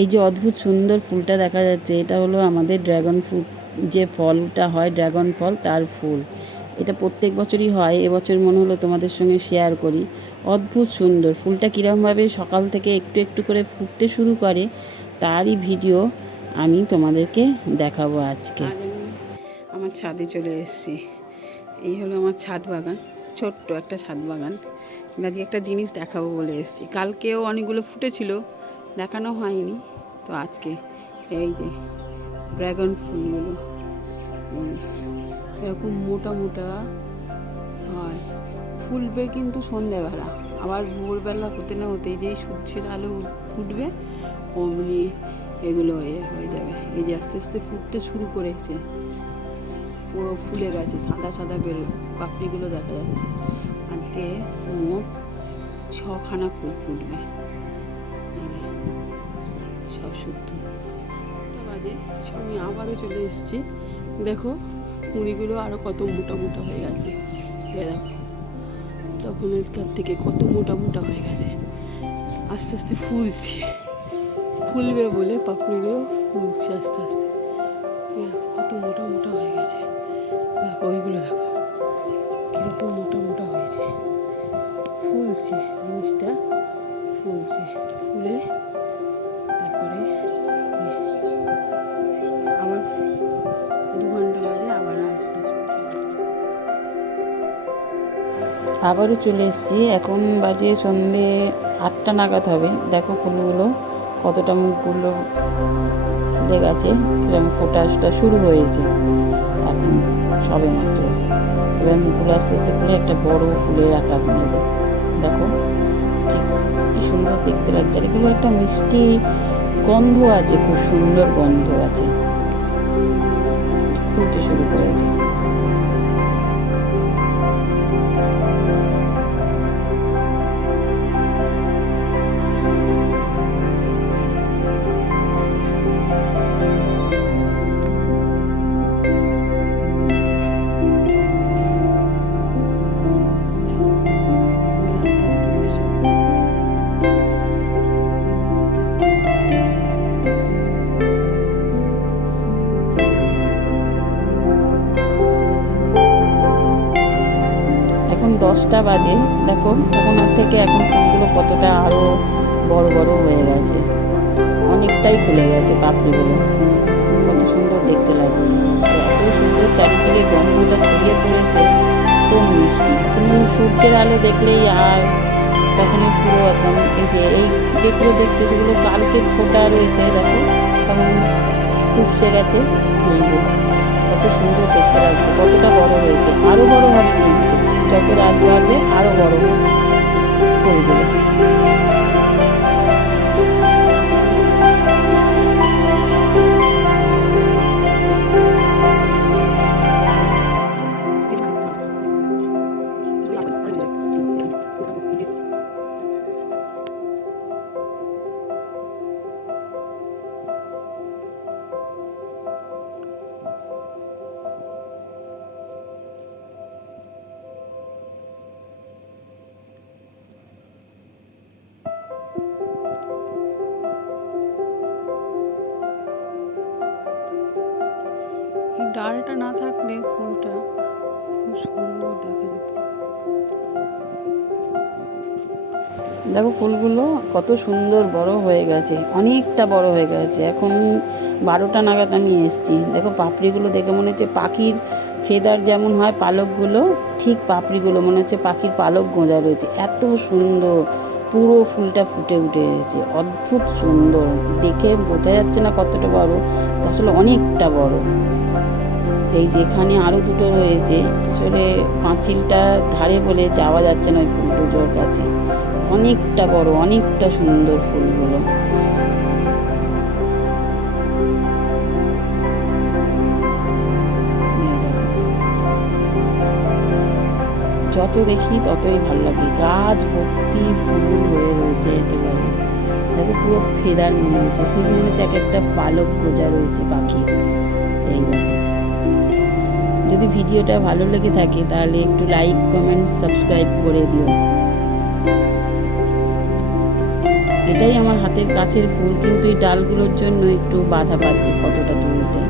এই যে অদ্ভুত সুন্দর ফুলটা দেখা যাচ্ছে, এটা হলো আমাদের ড্রাগন ফ্রুট, যে ফলটা হয় ড্রাগন ফল, তার ফুল। এটা প্রত্যেক বছরই হয়, এবছর মনে হলো তোমাদের সঙ্গে শেয়ার করি। অদ্ভুত সুন্দর ফুলটা কীরকমভাবে সকাল থেকে একটু একটু করে ফুটতে শুরু করে, তারই ভিডিও আমি তোমাদেরকে দেখাবো আজকে। আজ আমি আমার ছাদে চলে এসেছি। এই হলো আমার ছাদ বাগান, ছোট্ট একটা ছাদ বাগান। আজকে একটা জিনিস দেখাবো বলে এসেছি। কালকেও অনেকগুলো ফুটেছিল, দেখানো হয়নি, তো আজকে এই যে ড্রাগন ফুলগুলো এরকম মোটা মোটা হয়, ফুলবে কিন্তু সন্ধ্যেবেলা, আবার ভোরবেলা হতে না হতেই যেই সূর্যের আলো ফুটবে অমনি এগুলো হয়ে যাবে। এই যে আস্তে আস্তে ফুটতে শুরু করেছে, পুরো ফুলে গেছে, সাদা সাদা পাপড়িগুলো দেখা যাচ্ছে। আজকে মোট 6খানা ফুল ফুটবে। এই যে সব শুদ্ধ বাজে, আমি আবারও চলে এসেছি। দেখো মুড়িগুলো আরও কত মোটা মোটা হয়ে গেছে, দেখো তখন এর থেকে কত মোটা মোটা হয়ে গেছে, আস্তে আস্তে ফুলছে, খুলবে বলে পাপড়িগুলো ফুলছে আস্তে আস্তে। কত মোটা মোটা হয়ে গেছে, দেখো ওইগুলো দেখো কীরকম মোটা মোটা হয়েছে, ফুলছে জিনিসটা, ফুলছে, ফুলে তারপরে আবার 2 ঘন্টা বাদে আবার আসবে। আবারও চলে এসেছি, এখন বাজে সন্ধে 8টা নাগাদ হবে। দেখো ফুলগুলো কতটা, মুখগুলো ফুলে গেছে, কিরকম ফোটাটা শুরু হয়েছে এখন সবে মাত্র। এবার মুখগুলো আস্তে আস্তে খুলে একটা বড় ফুলের আকার নেবে। দেখো কি সুন্দর দেখতে লাগছে, আর এগুলো একটা মিষ্টি গন্ধ আছে, খুব সুন্দর গন্ধ আছে, খুলতে শুরু করেছে। এখন 10টা বাজে, দেখো তখন থেকে এখন ফুলগুলো কতটা আরও বড় বড় হয়ে গেছে, অনেকটাই খুলে গেছে পাপড়িগুলো, কত সুন্দর দেখতে লাগছে। এত সুন্দর চারিদিকে গন্ধটা ছড়িয়ে পড়েছে, খুব মিষ্টি। কিন্তু সূর্যের আলো দেখলেই আর তখনই পুরো একদম, এই যে এই যেগুলো দেখছো সেগুলো কালকে ফোটা রয়েছে, দেখো তখন টুপসে গেছে। এই যে কত সুন্দর দেখতে লাগছে, কতটা বড় হয়েছে, আরও বড় হবে কিন্তু যত রাত বাড়বে, আরও বড় হবে ফুলগুলো। ডালটা না থাকলে ফুলটা খুব সুন্দর দেখা যেত। দেখো ফুলগুলো কত সুন্দর বড় হয়ে গেছে, অনেকটা বড় হয়ে গেছে। এখন 12টা নাগাদ আমি এসেছি। দেখো পাপড়িগুলো দেখে মনে হচ্ছে পাখির ফেদার যেমন হয় পালকগুলো, ঠিক পাপড়িগুলো মনে হচ্ছে পাখির পালক গোঁজা রয়েছে, এত সুন্দর পুরো ফুলটা ফুটে উঠে এসেছে, অদ্ভুত সুন্দর দেখে বোঝা যাচ্ছে না কতটা বড়, আসলে অনেকটা বড়। এই যে এখানে আরও দুটো রয়েছে, আসলে পাঁচিলটা ধারে বলে যাওয়া যাচ্ছে না ওই ফুল দুটোর কাছে, অনেকটা বড়, অনেকটা সুন্দর ফুলগুলো। যত দেখি ততই ভালো লাগে, গাছ ভর্তি ফুল হয়ে রয়েছে একেবারে। দেখো পুরো ফেদার মনে হচ্ছে, ঠিক মনে হচ্ছে এক একটা পালক গোজা রয়েছে পাখির। এই যদি ভিডিওটা ভালো লেগে থাকে তাহলে একটু লাইক, কমেন্ট, সাবস্ক্রাইব করে দিও। এটাই আমার হাতের কাছের ফুল, কিন্তু এই ডালগুলোর জন্য একটু বাধা পাচ্ছে ফটোটা তুলতে।